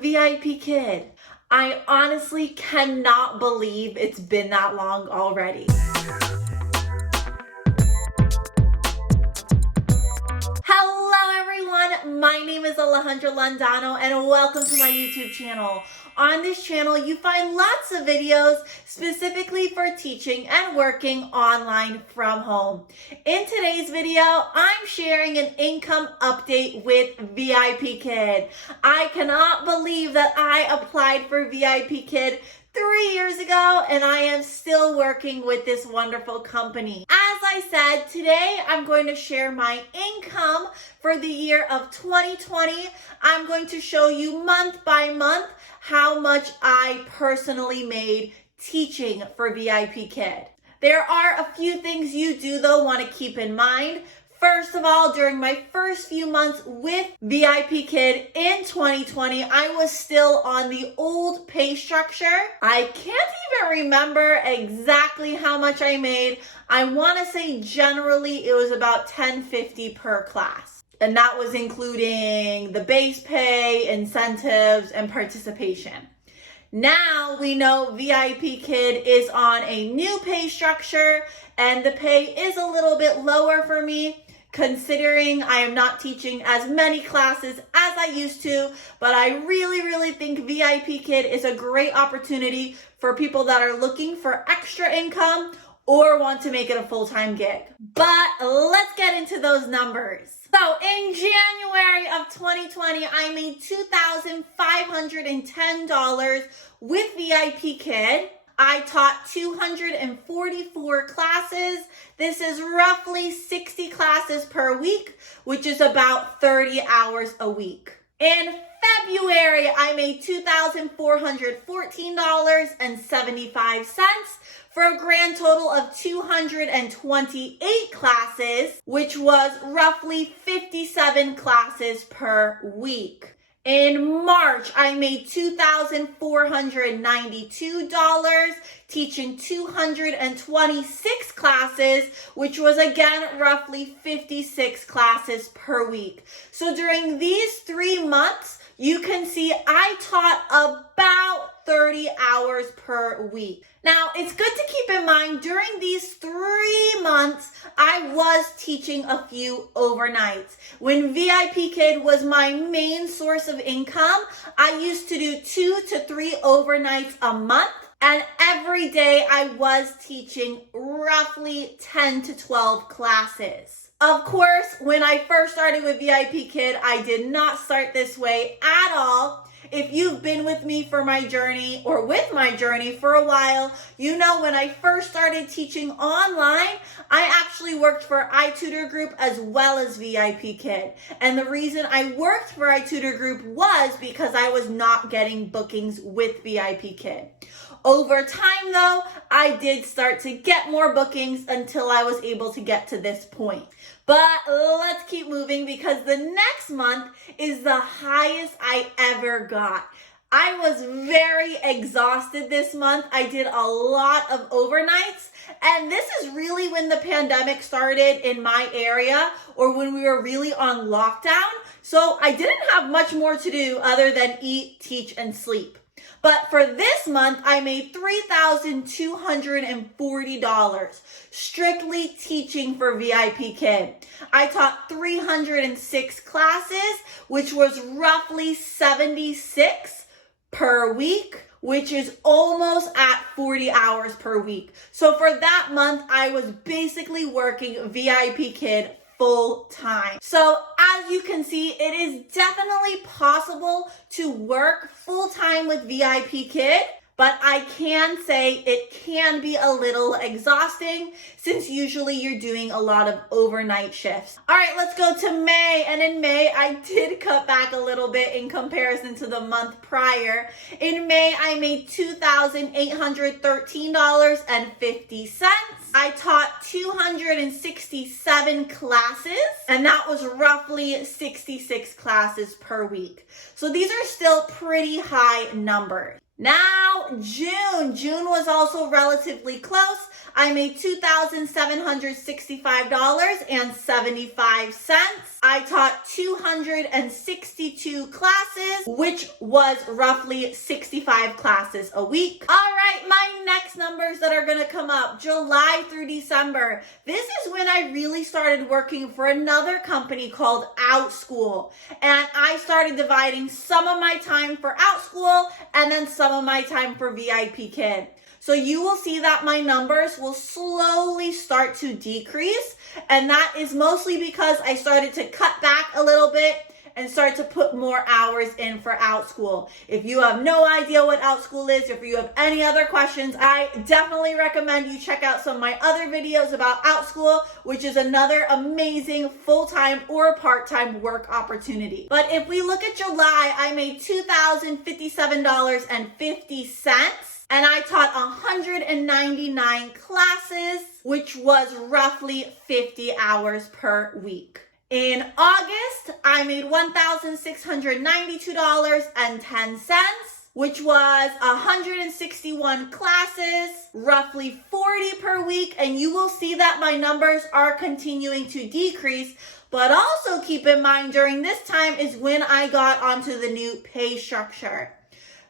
VIP Kid. I honestly cannot believe it's been that long already. Hello everyone, my name is Alejandra Londono and welcome to my YouTube channel. On this channel, you find lots of videos specifically for teaching and working online from home. In today's video, I'm sharing an income update with VIPKid. I cannot believe that I applied for VIPKid 3 years ago and I am still working with this wonderful company. As I said, today I'm going to share my income for the year of 2020. I'm going to show you month by month how much I personally made teaching for VIPKid. There are a few things you do though want to keep in mind. First of all, during my first few months with VIPKid in 2020, I was still on the old pay structure. I can't even remember exactly how much I made. I want to say generally it was about $10.50 per class. And that was including the base pay, incentives, and participation. Now we know VIPKid is on a new pay structure and the pay is a little bit lower for me, considering I am not teaching as many classes as I used to, but I really think VIPKid is a great opportunity for people that are looking for extra income or want to make it a full-time gig. But let's get into those numbers. So in January of 2020, I made $2,510 with VIPKid. I taught 244 classes. This is roughly 60 classes per week, which is about 30 hours a week. In February, I made $2,414.75 for a grand total of 228 classes, which was roughly 57 classes per week. In March, I made $2,492 teaching 226 classes, which was again roughly 56 classes per week. So during these 3 months, you can see I taught about 30 hours per week. Now, it's good to keep in mind during these 3 months, I was teaching a few overnights. When VIPKid was my main source of income, I used to do 2 to 3 overnights a month. And every day I was teaching roughly 10 to 12 classes. Of course, when I first started with VIPKid, I did not start this way at all. If you've been with me for my journey or with my journey for a while, you know when I first started teaching online, I actually worked for iTutor Group as well as VIPKid. And the reason I worked for iTutor Group was because I was not getting bookings with VIPKid. Over time though, I did start to get more bookings until I was able to get to this point. But let's keep moving because the next month is the highest I ever got. I was very exhausted this month. I did a lot of overnights, and this is really when the pandemic started in my area or when we were really on lockdown. So I didn't have much more to do other than eat, teach, and sleep. But for this month, I made $3,240 strictly teaching for VIPKid. I taught 306 classes, which was roughly 76 per week, which is almost at 40 hours per week. So for that month, I was basically working VIPKid full time. So as you can see, it is definitely possible to work full time with VIPKid, but I can say it can be a little exhausting since usually you're doing a lot of overnight shifts. All right, let's go to May. And in May, I did cut back a little bit in comparison to the month prior. In May, I made $2,813.50. I taught 267 classes, and that was roughly 66 classes per week. So these are still pretty high numbers. Now June was also relatively close. I made $2,765.75. I taught 262 classes, which was roughly 65 classes a week. All right, my next numbers that are going to come up, July through December. This is when I really started working for another company called Outschool. And I started dividing some of my time for Outschool and then some of my time for VIPKid. So you will see that my numbers will slowly start to decrease. And that is mostly because I started to cut back a little bit and start to put more hours in for Outschool. If you have no idea what Outschool is, if you have any other questions, I definitely recommend you check out some of my other videos about Outschool, which is another amazing full-time or part-time work opportunity. But if we look at July, I made $2,057.50. And I taught 199 classes, which was roughly 50 hours per week. In August, I made $1,692.10, which was 161 classes, roughly 40 per week. And you will see that my numbers are continuing to decrease. But also keep in mind, during this time is when I got onto the new pay structure.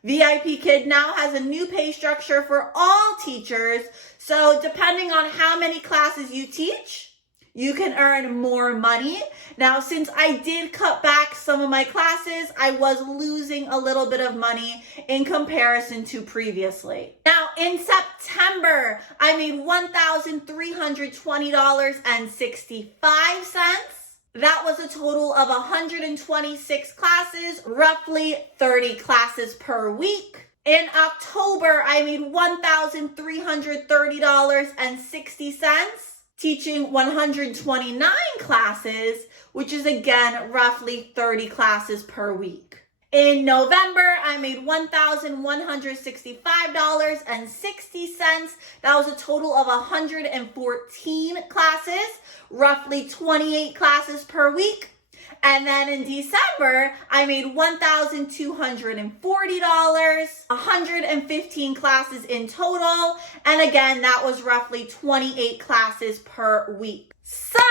VIPKid now has a new pay structure for all teachers. So depending on how many classes you teach, you can earn more money. Now, since I did cut back some of my classes, I was losing a little bit of money in comparison to previously. Now, in September, I made $1,320.65. That was a total of 126 classes, roughly 30 classes per week. In October, I made $1,330.60, teaching 129 classes, which is again roughly 30 classes per week. In November, I made $1,165.60. That was a total of 114 classes, roughly 28 classes per week. And then in December, I made $1,240, 115 classes in total. And again, that was roughly 28 classes per week. So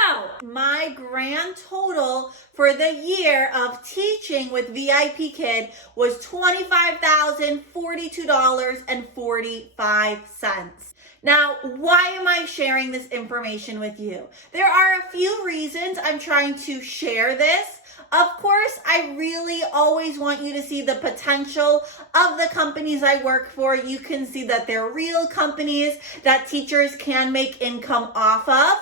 my grand total for the year of teaching with VIPKid was $25,042.45. Now, why am I sharing this information with you? There are a few reasons I'm trying to share this. Of course, I really always want you to see the potential of the companies I work for. You can see that they're real companies that teachers can make income off of.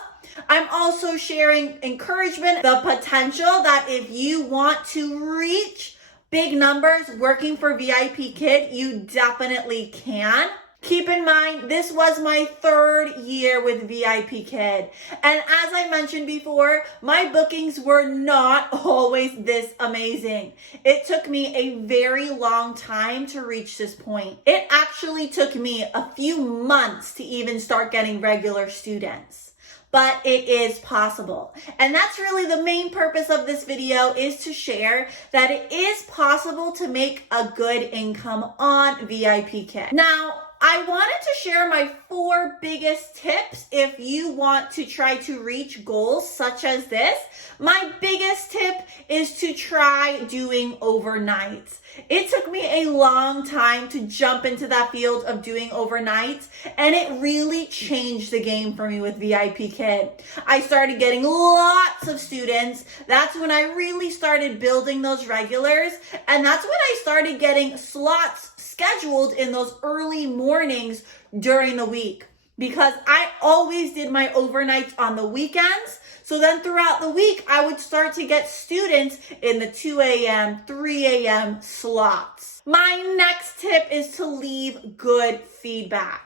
I'm also sharing encouragement, the potential that if you want to reach big numbers working for VIPKid, you definitely can. Keep in mind, this was my third year with VIPKid. And as I mentioned before, my bookings were not always this amazing. It took me a very long time to reach this point. It actually took me a few months to even start getting regular students. But it is possible. And that's really the main purpose of this video, is to share that it is possible to make a good income on VIPKid. Now, I wanted to share my 4 biggest tips if you want to try to reach goals such as this. My biggest tip is to try doing overnights. It took me a long time to jump into that field of doing overnights, and it really changed the game for me with VIPKid. I started getting lots of students. That's when I really started building those regulars, and that's when I started getting slots scheduled in those early mornings during the week, because I always did my overnights on the weekends. So then throughout the week, I would start to get students in the 2 a.m., 3 a.m. slots. My next tip is to leave good feedback.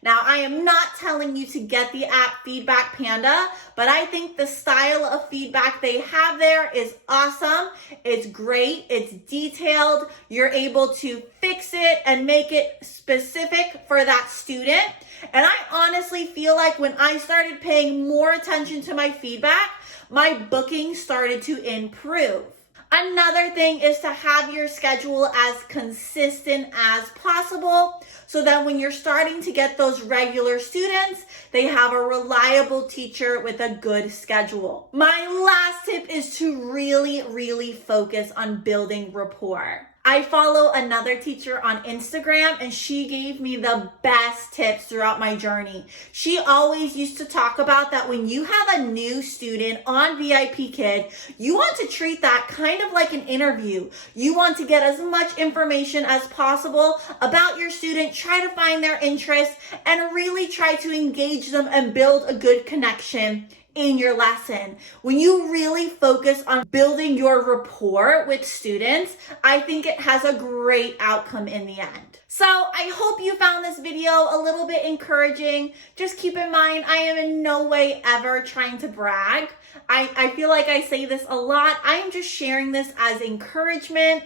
Now, I am not telling you to get the app Feedback Panda, but I think the style of feedback they have there is awesome. It's great. It's detailed. You're able to fix it and make it specific for that student. And I honestly feel like when I started paying more attention to my feedback, my booking started to improve. Another thing is to have your schedule as consistent as possible so that when you're starting to get those regular students, they have a reliable teacher with a good schedule. My last tip is to really focus on building rapport. I follow another teacher on Instagram and she gave me the best tips throughout my journey. She always used to talk about that when you have a new student on VIPKid, you want to treat that kind of like an interview. You want to get as much information as possible about your student, try to find their interests, and really try to engage them and build a good connection in your lesson. When you really focus on building your rapport with students, I think it has a great outcome in the end. So I hope you found this video a little bit encouraging. Just keep in mind, I am in no way ever trying to brag. I feel like I say this a lot. I am just sharing this as encouragement.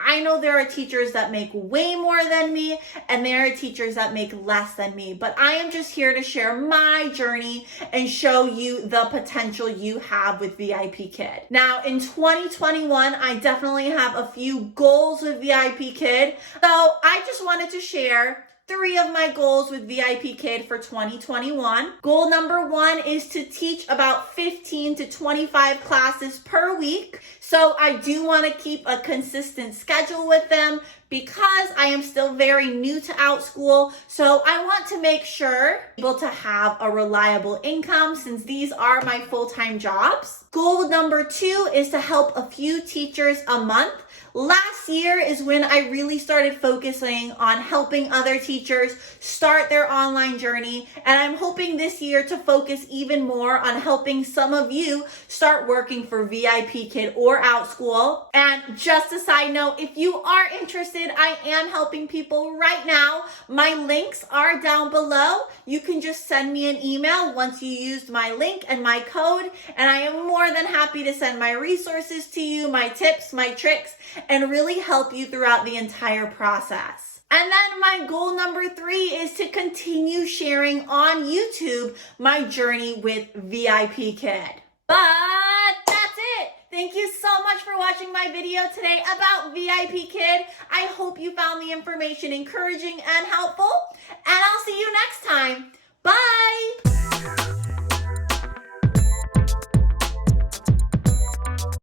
I know there are teachers that make way more than me, and there are teachers that make less than me, but I am just here to share my journey and show you the potential you have with VIPKid. Now, in 2021, I definitely have a few goals with VIPKid, so I just wanted to share 3 of my goals with VIPKid for 2021. Goal number 1 is to teach about 15 to 25 classes per week. So I do want to keep a consistent schedule with them because I am still very new to Outschool. So I want to make sure I'm able to have a reliable income since these are my full-time jobs. Goal number 2 is to help a few teachers a month. Last year is when I really started focusing on helping other teachers start their online journey, and I'm hoping this year to focus even more on helping some of you start working for VIPKid or Outschool. And just a side note, if you are interested, I am helping people right now. My links are down below. You can just send me an email once you used my link and my code, and I am more than happy to send my resources to you, my tips, my tricks, and really help you throughout the entire process. And then my goal number 3 is to continue sharing on YouTube my journey with VIPKid. But that's it. Thank you so much for watching my video today about VIPKid. I hope you found the information encouraging and helpful, and I'll see you next time.